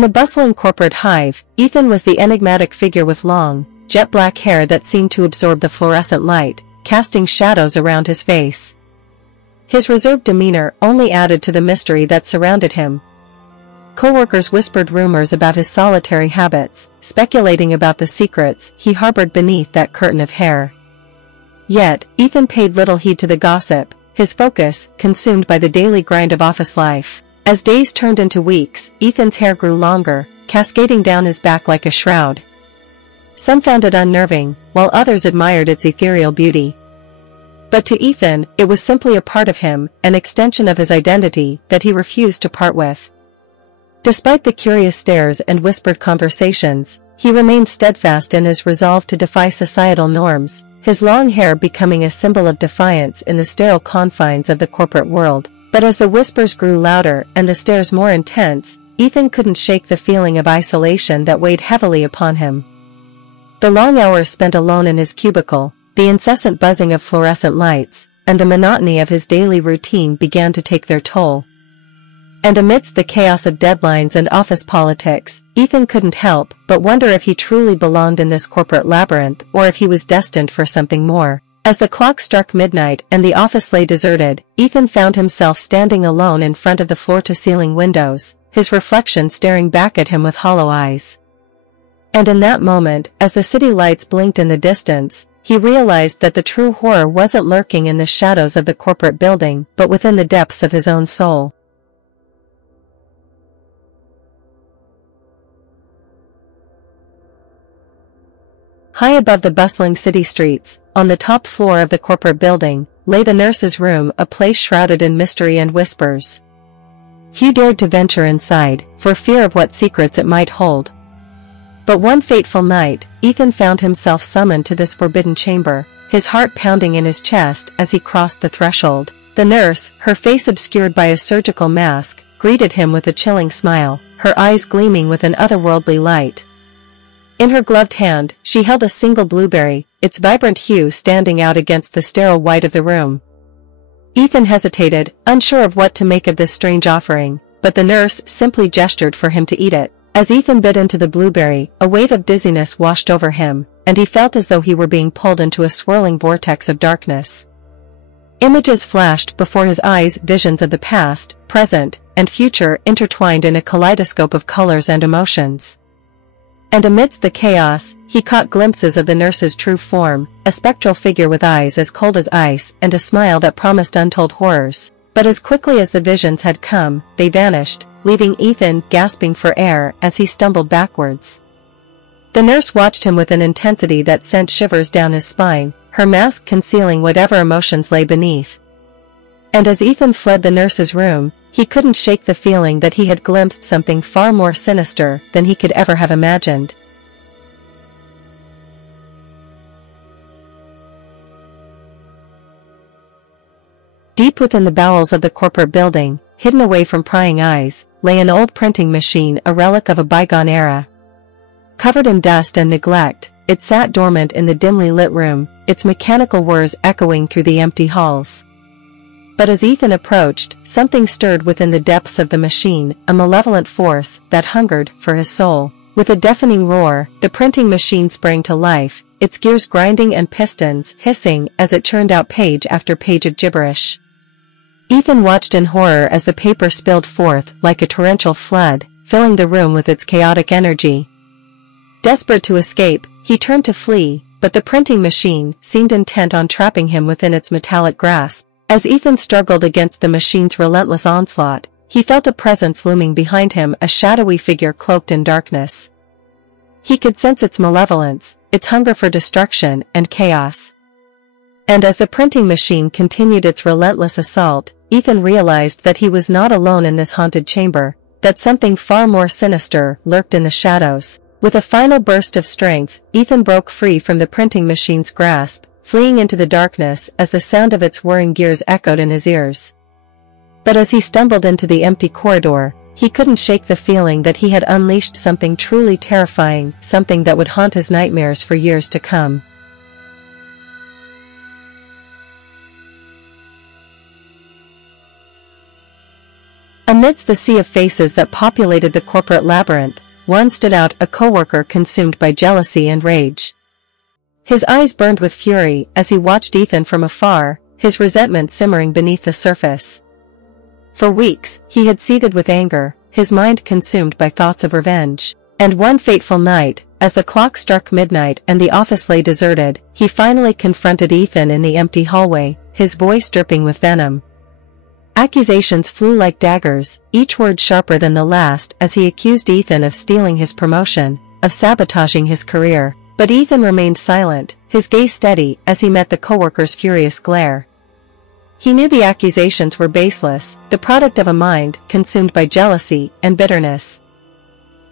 In the bustling corporate hive, Ethan was the enigmatic figure with long, jet-black hair that seemed to absorb the fluorescent light, casting shadows around his face. His reserved demeanor only added to the mystery that surrounded him. Coworkers whispered rumors about his solitary habits, speculating about the secrets he harbored beneath that curtain of hair. Yet, Ethan paid little heed to the gossip, his focus consumed by the daily grind of office life. As days turned into weeks, Ethan's hair grew longer, cascading down his back like a shroud. Some found it unnerving, while others admired its ethereal beauty. But to Ethan, it was simply a part of him, an extension of his identity that he refused to part with. Despite the curious stares and whispered conversations, he remained steadfast in his resolve to defy societal norms, his long hair becoming a symbol of defiance in the sterile confines of the corporate world. But as the whispers grew louder and the stares more intense, Ethan couldn't shake the feeling of isolation that weighed heavily upon him. The long hours spent alone in his cubicle, the incessant buzzing of fluorescent lights, and the monotony of his daily routine began to take their toll. And amidst the chaos of deadlines and office politics, Ethan couldn't help but wonder if he truly belonged in this corporate labyrinth or if he was destined for something more. As the clock struck midnight and the office lay deserted, Ethan found himself standing alone in front of the floor-to-ceiling windows, his reflection staring back at him with hollow eyes. And in that moment, as the city lights blinked in the distance, he realized that the true horror wasn't lurking in the shadows of the corporate building, but within the depths of his own soul. High above the bustling city streets, on the top floor of the corporate building, lay the nurse's room, a place shrouded in mystery and whispers. Few dared to venture inside, for fear of what secrets it might hold. But one fateful night, Ethan found himself summoned to this forbidden chamber, his heart pounding in his chest as he crossed the threshold. The nurse, her face obscured by a surgical mask, greeted him with a chilling smile, her eyes gleaming with an otherworldly light. In her gloved hand, she held a single blueberry, its vibrant hue standing out against the sterile white of the room. Ethan hesitated, unsure of what to make of this strange offering, but the nurse simply gestured for him to eat it. As Ethan bit into the blueberry, a wave of dizziness washed over him, and he felt as though he were being pulled into a swirling vortex of darkness. Images flashed before his eyes, visions of the past, present, and future intertwined in a kaleidoscope of colors and emotions. And amidst the chaos, he caught glimpses of the nurse's true form, a spectral figure with eyes as cold as ice and a smile that promised untold horrors. But as quickly as the visions had come, they vanished, leaving Ethan gasping for air as he stumbled backwards. The nurse watched him with an intensity that sent shivers down his spine, her mask concealing whatever emotions lay beneath. And as Ethan fled the nurse's room, he couldn't shake the feeling that he had glimpsed something far more sinister than he could ever have imagined. Deep within the bowels of the corporate building, hidden away from prying eyes, lay an old printing machine, a relic of a bygone era. Covered in dust and neglect, it sat dormant in the dimly lit room, its mechanical whirs echoing through the empty halls. But as Ethan approached, something stirred within the depths of the machine, a malevolent force that hungered for his soul. With a deafening roar, the printing machine sprang to life, its gears grinding and pistons hissing as it churned out page after page of gibberish. Ethan watched in horror as the paper spilled forth like a torrential flood, filling the room with its chaotic energy. Desperate to escape, he turned to flee, but the printing machine seemed intent on trapping him within its metallic grasp. As Ethan struggled against the machine's relentless onslaught, he felt a presence looming behind him, a shadowy figure cloaked in darkness. He could sense its malevolence, its hunger for destruction and chaos. And as the printing machine continued its relentless assault, Ethan realized that he was not alone in this haunted chamber, that something far more sinister lurked in the shadows. With a final burst of strength, Ethan broke free from the printing machine's grasp, fleeing into the darkness as the sound of its whirring gears echoed in his ears. But as he stumbled into the empty corridor, he couldn't shake the feeling that he had unleashed something truly terrifying, something that would haunt his nightmares for years to come. Amidst the sea of faces that populated the corporate labyrinth, one stood out, a coworker consumed by jealousy and rage. His eyes burned with fury as he watched Ethan from afar, his resentment simmering beneath the surface. For weeks, he had seethed with anger, his mind consumed by thoughts of revenge. And one fateful night, as the clock struck midnight and the office lay deserted, he finally confronted Ethan in the empty hallway, his voice dripping with venom. Accusations flew like daggers, each word sharper than the last, as he accused Ethan of stealing his promotion, of sabotaging his career. But Ethan remained silent, his gaze steady as he met the coworker's furious glare. He knew the accusations were baseless, the product of a mind consumed by jealousy and bitterness.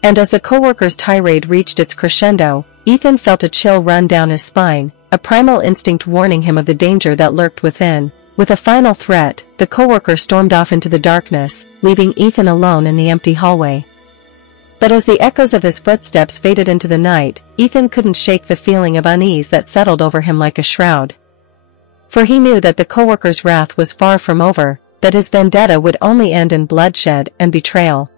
And as the coworker's tirade reached its crescendo, Ethan felt a chill run down his spine, a primal instinct warning him of the danger that lurked within. With a final threat, the coworker stormed off into the darkness, leaving Ethan alone in the empty hallway. But as the echoes of his footsteps faded into the night, Ethan couldn't shake the feeling of unease that settled over him like a shroud. For he knew that the coworker's wrath was far from over, that his vendetta would only end in bloodshed and betrayal.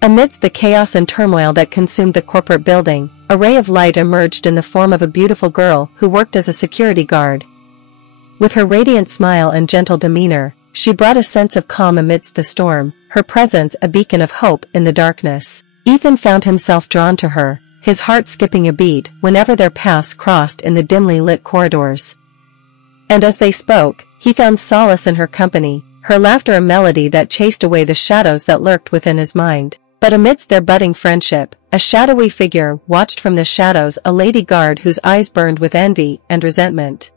Amidst the chaos and turmoil that consumed the corporate building, a ray of light emerged in the form of a beautiful girl who worked as a security guard. With her radiant smile and gentle demeanor, she brought a sense of calm amidst the storm, her presence a beacon of hope in the darkness. Ethan found himself drawn to her, his heart skipping a beat whenever their paths crossed in the dimly lit corridors. And as they spoke, he found solace in her company, her laughter a melody that chased away the shadows that lurked within his mind. But amidst their budding friendship, a shadowy figure watched from the shadows, a lady guard whose eyes burned with envy and resentment.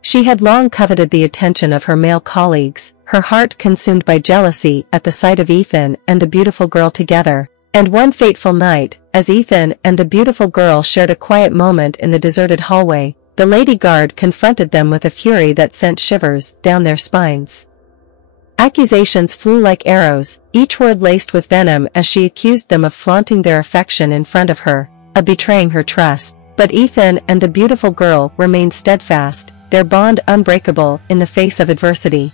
She had long coveted the attention of her male colleagues, her heart consumed by jealousy at the sight of Ethan and the beautiful girl together. And one fateful night, as Ethan and the beautiful girl shared a quiet moment in the deserted hallway, the lady guard confronted them with a fury that sent shivers down their spines. Accusations flew like arrows, each word laced with venom as she accused them of flaunting their affection in front of her, of betraying her trust. But Ethan and the beautiful girl remained steadfast, their bond unbreakable in the face of adversity.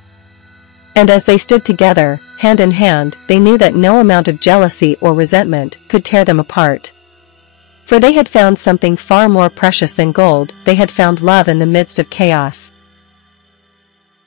And as they stood together, hand in hand, they knew that no amount of jealousy or resentment could tear them apart. For they had found something far more precious than gold, they had found love in the midst of chaos.